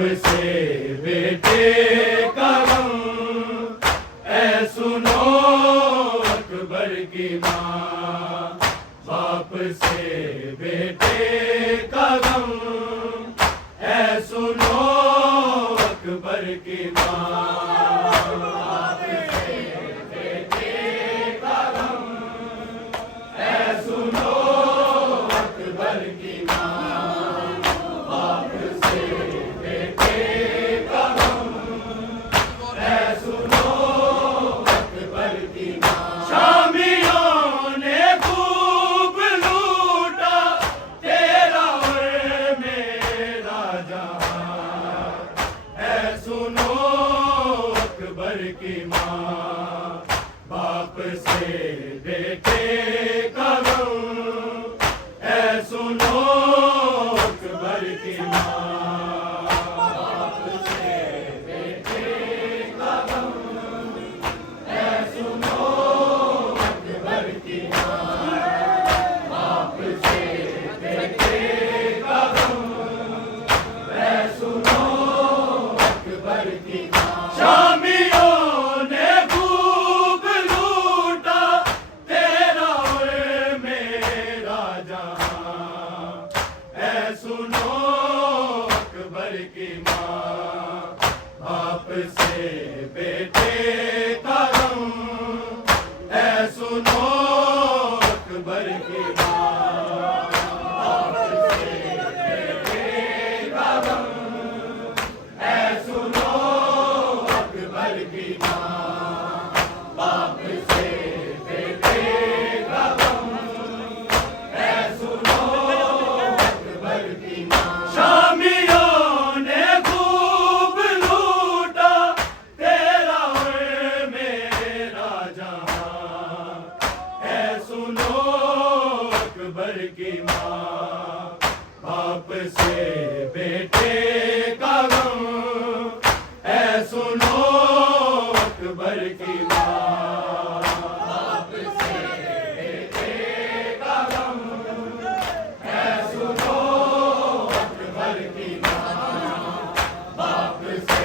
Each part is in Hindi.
से बेटे का गम, ऐ सुनो अकबर की माँ। बाप से बेटे का गम, ऐ सुनो अकबर की माँ। बाप से बेटे का गम, ऐ सुनो अकबर की माँ। बाप से बेटे का गम, ऐ सुनो अकबर की माँ। शामियों ने खूब लूटा तेरा और मेरा जहां, ऐ सुनो अकबर की माँ। बाप से बेटे का गम, ऐ सुनो अकबर की माँ। बाप से बेटे का गम, ऐ सुनो अकबर की माँ। बाप से बेटे का गम, ऐ सुनो अकबर की माँ। शामियों ने खूब लूटा तेरा और मेरा जहां, ऐ सुनो अकबर की माँ। बाप से बेटे का गम, ऐ सुनो अकबर की माँ। बाप से बेटे का गम, ऐ सुनो अकबर की माँ। बाप से बेटे का गम, ऐ सुनो अकबर की माँ। शामियों ने खूब लूटा तेरा और मेरा जहां, ऐ सुनो अकबर की माँ। बाप से बेटे का गम, ऐ सुनो अकबर की माँ। बाप से बेटे का गम, ऐ सुनो अकबर की माँ। बाप से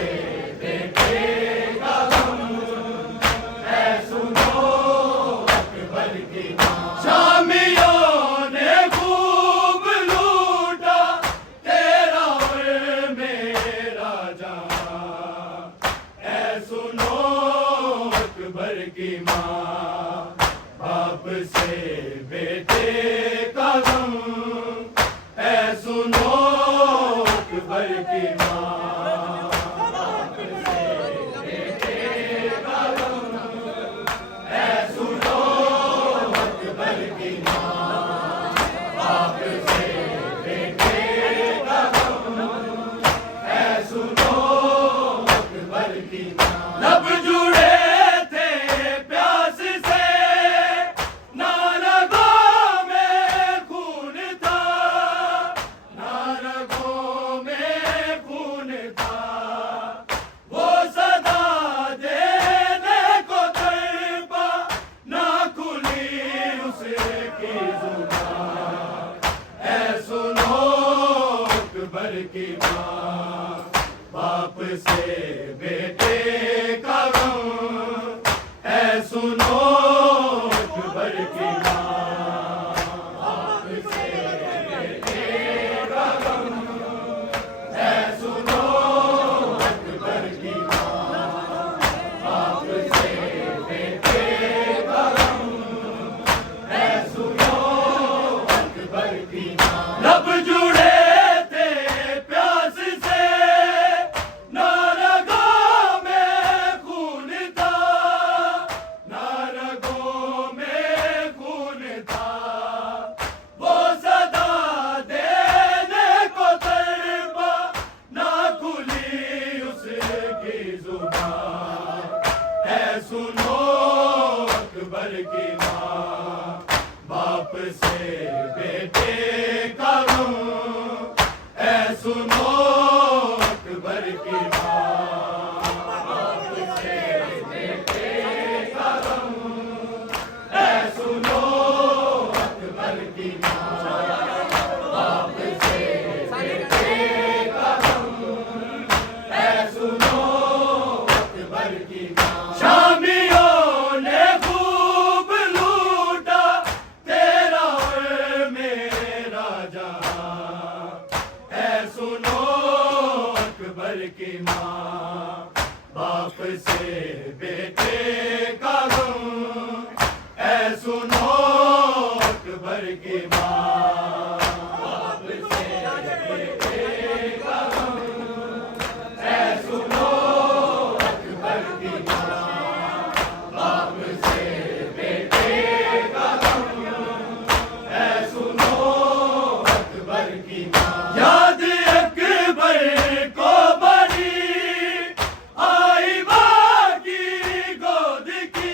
बेटे का गम, ऐ सुनो अकबर की माँ। शामियों ने खूब लूटा तेरा और मेरा जहां, ऐ सुनो अकबर की माँ। बाप से बेटे का गम, ऐ सुनो अकबर की माँ। बाप से बेटे का गम, ऐ सुनो अकबर की माँ। बाप से बेटे का गम, ऐ सुनो अकबर की माँ। लब जुड़े थे प्यास से, ना रगों में खून था, ना रगों में खून था। वो सदा देने को तड़पा, ना खुली उसकी जुबान, ऐ सुनो अकबर की माँ। बाप से बेटे का गम, ऐ सुनो अकबर की माँ। बाप से बेटे का गम, ऐ सुनो अकबर की माँ। बाप से बेटे का गम, ऐ सुनो अकबर की माँ। लब जुड़े थे प्यास से, ना रगों में खून था, ना रगों में खून था। वो सदा देने को तड़पा, ना खुली उसकी जुबान, ऐ सुनो अकबर की माँ। बाप से बेटे का गम, की माँ, बाप से बेटे का गम, ऐ सुनो अकबर की माँ। बाप से बेटे का गम, ऐ सुनो अकबर की माँ। बाप से बेटे का गम, ऐ सुनो अकबर की माँ। याद अकबर को बड़ी आई माँ की गोद की,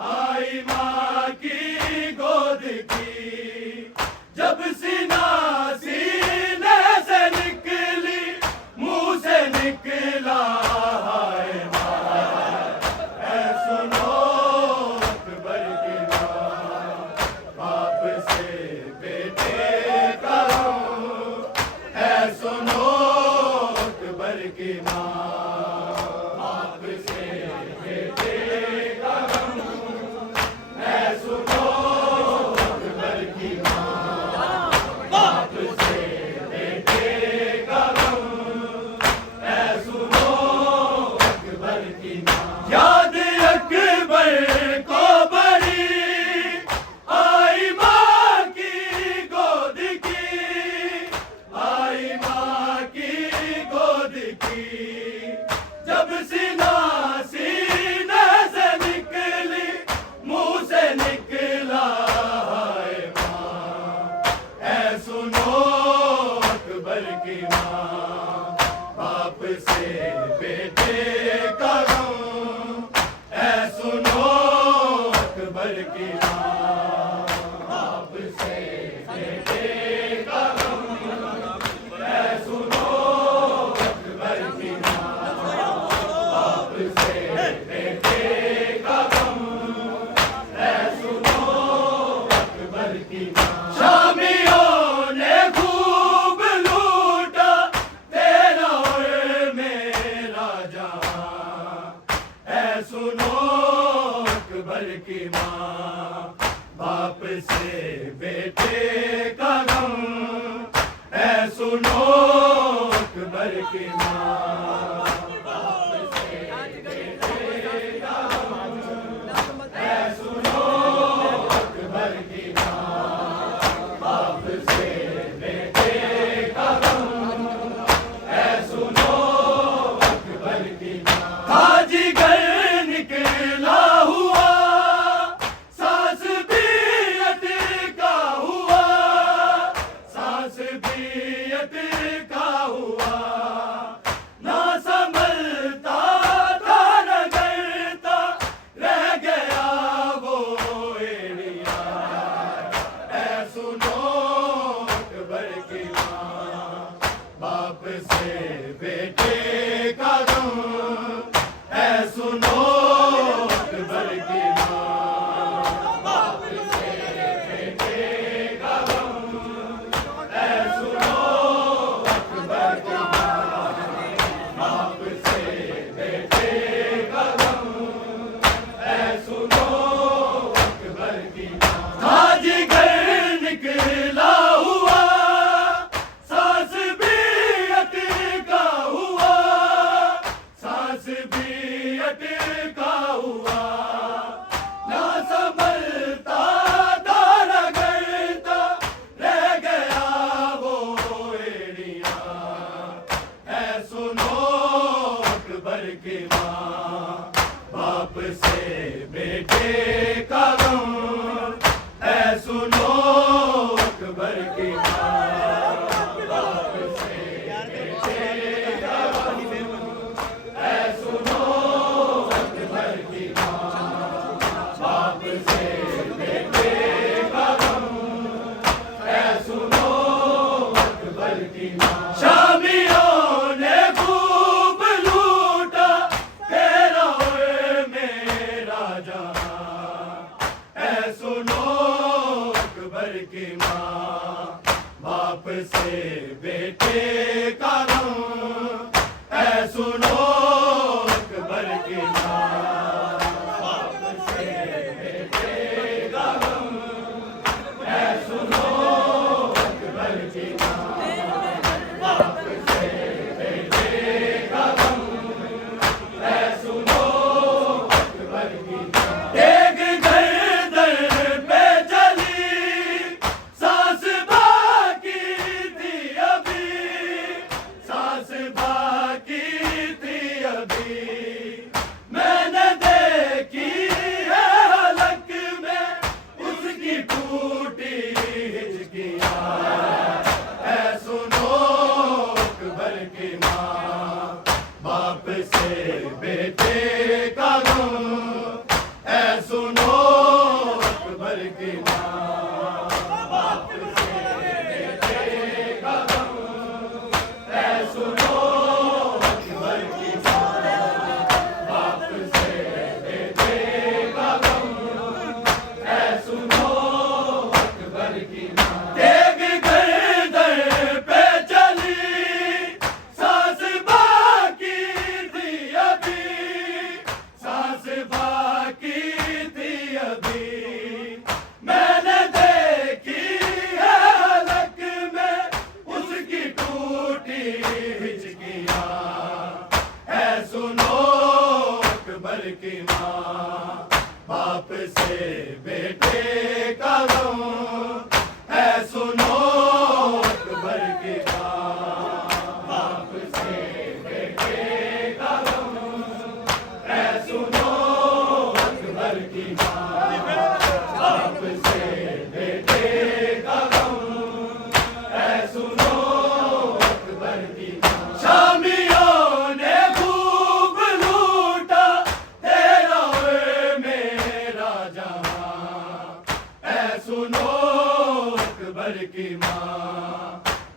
आई माँ की गोद की। जब सीना सीने से निकली, मुंह से निकला हाय माँ, ऐ सुनो अकबर की माँ। बाप से बेटे का गम, ऐ सुनो अकबर की माँ। बाप से बेटे का गम, ऐ सुनो अकबर की माँ। बाप से बेटे का गम, ऐ सुनो अकबर की माँ। याद अकबर को बड़ी आई माँ की गोद की, आई माँ की गोद की। जब सीना सीने से निकली, मुंह से निकला हाय माँ, ऐ सुनो अकबर की माँ। बाप से बेटे का गम, ऐ सुनो अकबर की माँ। बाप से बेटे का गम, ऐ सुनो अकबर की माँ। बाप से बेटे का गम, ऐ सुनो अकबर की माँ। शामियों ने खूब लूटा तेरा और मेरा जहां, ऐ सुनो अकबर की माँ। बाप से बेटे का गम, ऐ सुनो अकबर की माँ। बाप से बेटे का गम, ऐ सुनो अकबर की माँ। बाप से बेटे का गम, ऐ सुनो अकबर की माँ। हाजीगर निकला हुआ, सांस भी अटका हुआ, सांस भी अटका हुआ। ना संभलता था न करता, रह गया वो एड़िया, ऐ सुनो अकबर की माँ। बाप से बेटे का गम, ऐ सुनो अकबर की माँ। बाप से बेटे का गम, ऐ सुनो अकबर की माँ। बाप से बेटे का गम, ऐ सुनो अकबर की माँ। हाजीगर निकला हुआ, सांस भी अटका हुआ, सांस भी अटका हुआ। ना संभलता था न करता, रह गया वो एड़िया, ऐ सुनो अकबर की माँ। बाप से बेटे का गम, ऐ सुनो अकबर की माँ। बाप से बेटे का गम, ऐ सुनो अकबर की माँ। बाप से बेटे का गम, ऐ सुनो अकबर की माँ। शामियों ने खूब लूटा तेरा और मेरा जहां, ऐ सुनो अकबर की माँ। बाप से बेटे का गम, ऐ सुनो अकबर की माँ। बाप से बेटे का गम, ऐ सुनो अकबर की माँ। बाप से बेटे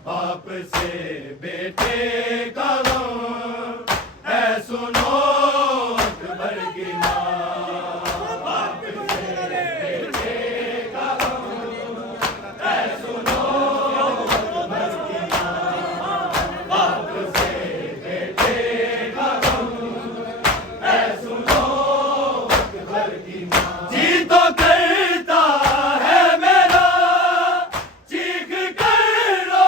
बाप से बेटे का गम है सुनो अकबर की माँ। बाप से बेटे का गम है सुनो अकबर की माँ। बाप से बेटे का गम है सुनो अकबर की माँ। जी तो करता है मेरा चीख कर रो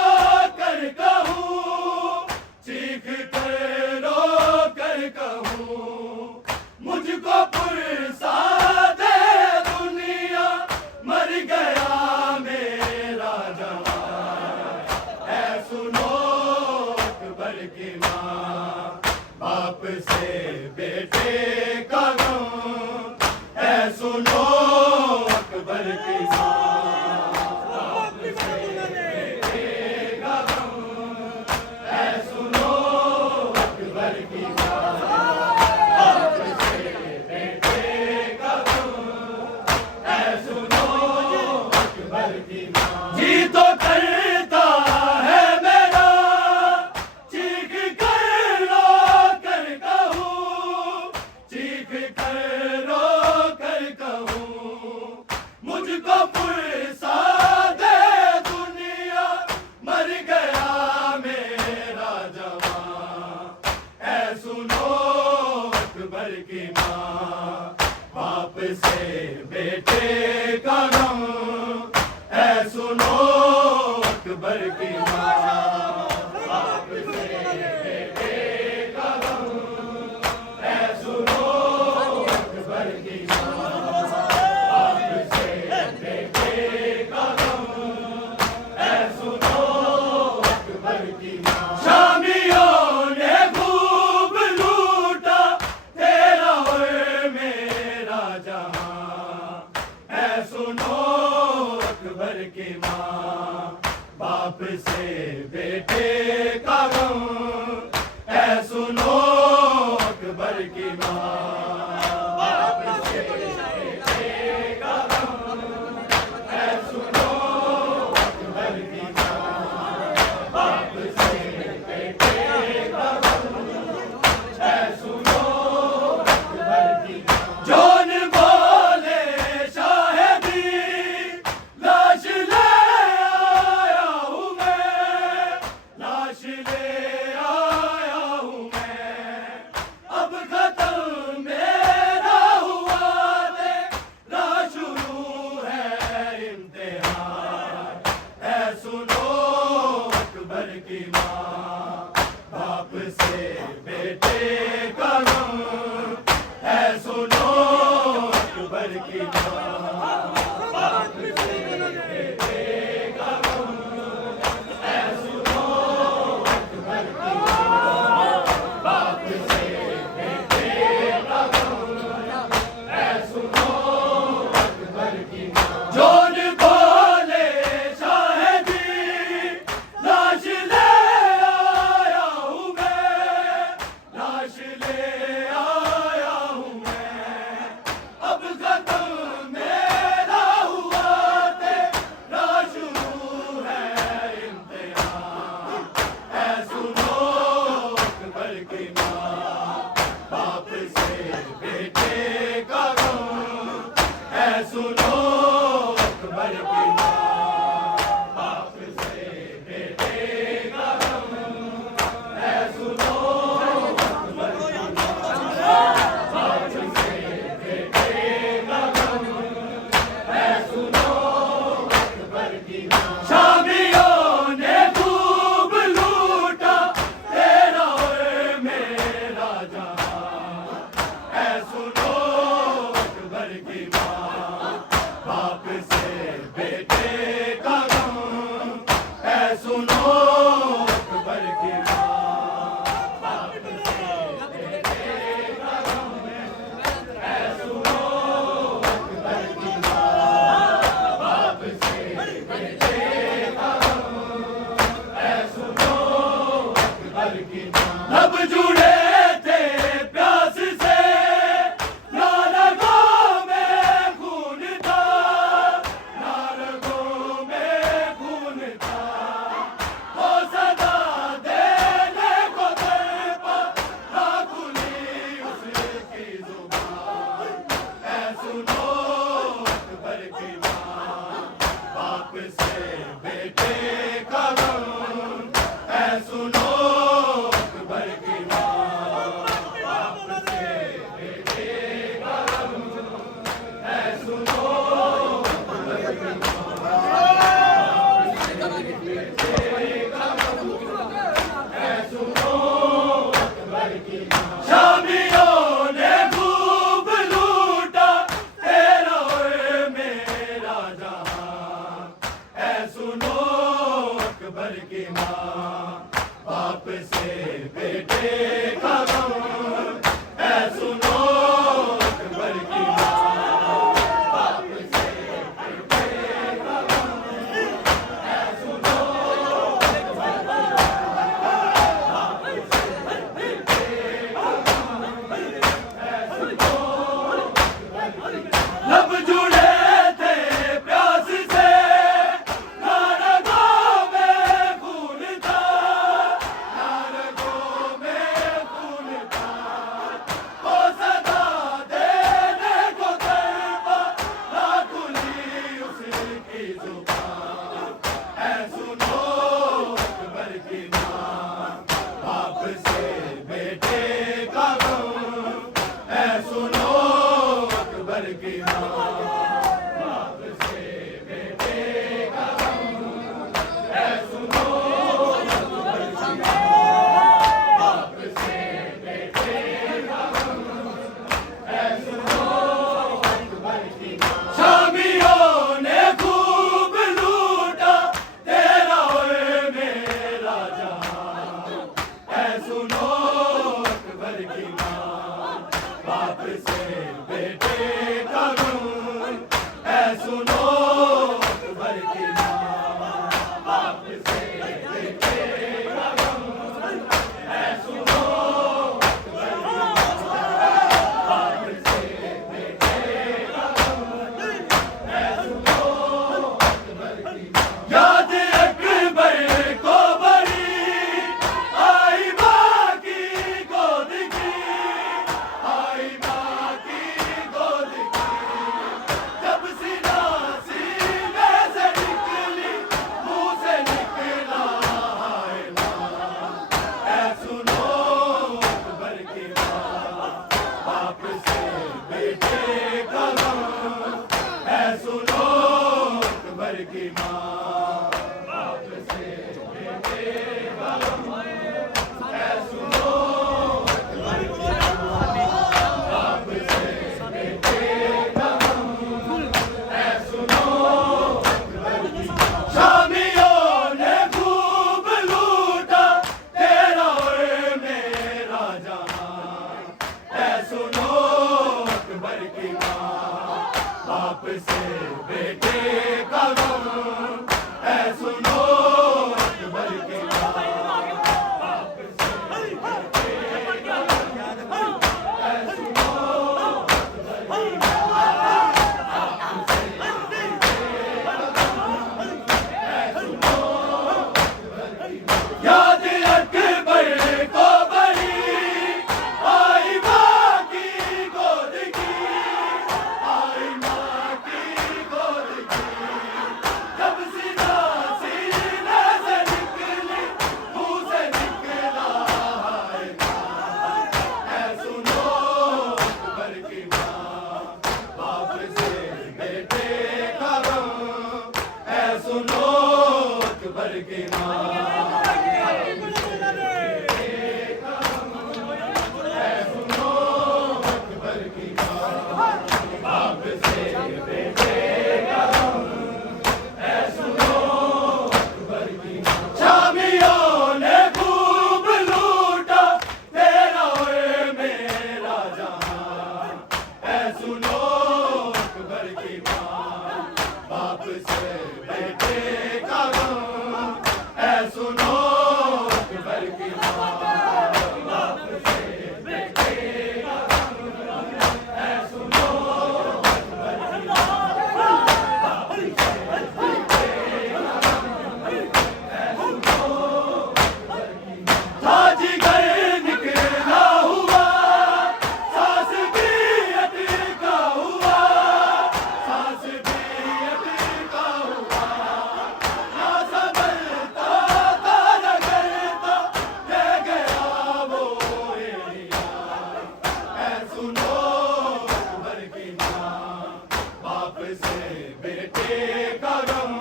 कर कहूँ, चीख कर रो कर कहूँ, मुझको पुरसा दे दुनिया, मर गया मेरा जवान है सुनो अकबर की माँ। बाप से बेटे का गम है सुनो अकबर की माँ। बाप से बेटे का गम है सुनो अकबर की माँ। बाप से बेटे का गम है सुनो अकबर की माँ। जी तो करता है मेरा चीख कर रो कर कहूँ, चीख कर रो कर कहूँ, मुझको पुरसा दे दुनिया, मर गया मेरा जवान है सुनो अकबर की माँ। बाप से बेटे का गम है सुनो अकबर की माँ। बाप से बेटे का गम है सुनो अकबर की माँ। बाप से बेटे का गम है सुनो अकबर की माँ। शामियों ने खूब लूटा तेरा और मेरा जहां है सुनो अकबर की माँ। बाप से बेटे का गम है सुनो अकबर की माँ। बाप से बेटे का गम है सुनो अकबर की माँ। बाप से बेटे का गम है सुनो अकबर की माँ। जौन बोले शाहिदी लाश ले आया हूँ मैं, लाश ले आया हूँ मैं। अब खत्म मेरा हुआ तेरा शुरू है इम्तिहान है सुनो अकबर की माँ। बाप से बेटे का गम है सुनो अकबर की माँ। बाप से बेटे का गम है सुनो अकबर की माँ। बाप से बेटे का गम है सुनो अकबर की माँ। जौन बोले शाहिदी लाश ले आया हूँ मैं, लाश ले आया हूँ मैं। अब खत्म मेरा हुआ तेरा शुरू है इम्तिहान है सुनो अकबर की माँ। बाप से बेटे का गम है सुनो अकबर की माँ। बाप से बेटे का गम है सुनो अकबर की माँ। बाप से बेटे का गम है सुनो अकबर की माँ। शामियों ने खूब लूटा तेरा और मेरा जहां है सुनो अकबर की माँ। बाप से बेटे का गम है सुनो अकबर की माँ। बाप से बेटे का गम है सुनो अकबर की माँ। बाप से बेटे का गम है सुनो अकबर की माँ। लब जुड़े थे प्यास से ना रगों में खून था, ना रगों में खून था। अकबर की माँ। बाप से बेटे का गम है सुनो अकबर की माँ। बाप से बेटे का गम है सुनो अकबर की माँ। बाप से बेटे का गम है सुनो अकबर की माँ। लब जुड़े थे प्यास से, नारगों में खून था, नारगों में खून था। वो सदा देने को तड़पा, ना खुली उसकी जुबान। ऐ सुनो अकबर की माँ। बाप से बेटे का गम है सुनो अकबर की माँ। बाप से बेटे का गम है सुनो अकबर की माँ। बाप से बेटे का गम है सुनो अकबर की माँ। शामियों ने खूब लूटा तेरा और मेरा जहां, है सुनो अकबर की माँ। बाप से बेटे का गम है सुनो अकबर की माँ। बाप से बेटे का गम है सुनो अकबर की माँ। बाप से बेटे का गम है सुनो अकबर की माँ। याद अकबर को बड़ी आई माँ की गोद की, आई माँ की गोद की। जब सीना सीने से निकली, मुँह से निकला हाय माँ। ऐ सुनो अकबर की माँ। बाप से बेटे का गम है सुनो अकबर की माँ। बाप से बेटे का गम है सुनो अकबर की माँ। बाप से बेटे का गम है सुनो अकबर की माँ। शामियों ने खूब लूटा तेरा और मेरा जहां, है सुनो अकबर की माँ। बाप से बेटे का गम है सुनो अकबर की माँ। बाप से बेटे का गम है सुनो अकबर की माँ। बाप से बेटे का गम है सुनो अकबर की माँ। याद अकबर को बड़ी आई माँ की गोद की, आई माँ की गोद की। जब सीना सीने से निकली, मुँह से निकला हाय माँ। ऐ सुनो अकबर की माँ। बाप से बेटे का गम है सुनो अकबर की माँ। बाप से बेटे का गम है सुनो अकबर की माँ। शामियों ने खूब लूटा तेरा और मेरा जहां, है सुनो अकबर की माँ। बाप से बेटे का गम है सुनो अकबर की माँ। बाप से बेटे का गम है सुनो अकबर की माँ। बाप से बेटे का गम है सुनो अकबर की माँ। ताजगर निकला हुआ, सांस भी अटका हुआ, सांस भी अटका हुआ। ना संभलता था न करता, ले गया वो एलिया। ऐ सुनो अकबर की माँ। बाप से बेटे का गम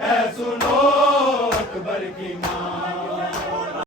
है सुनो अकबर की माँ।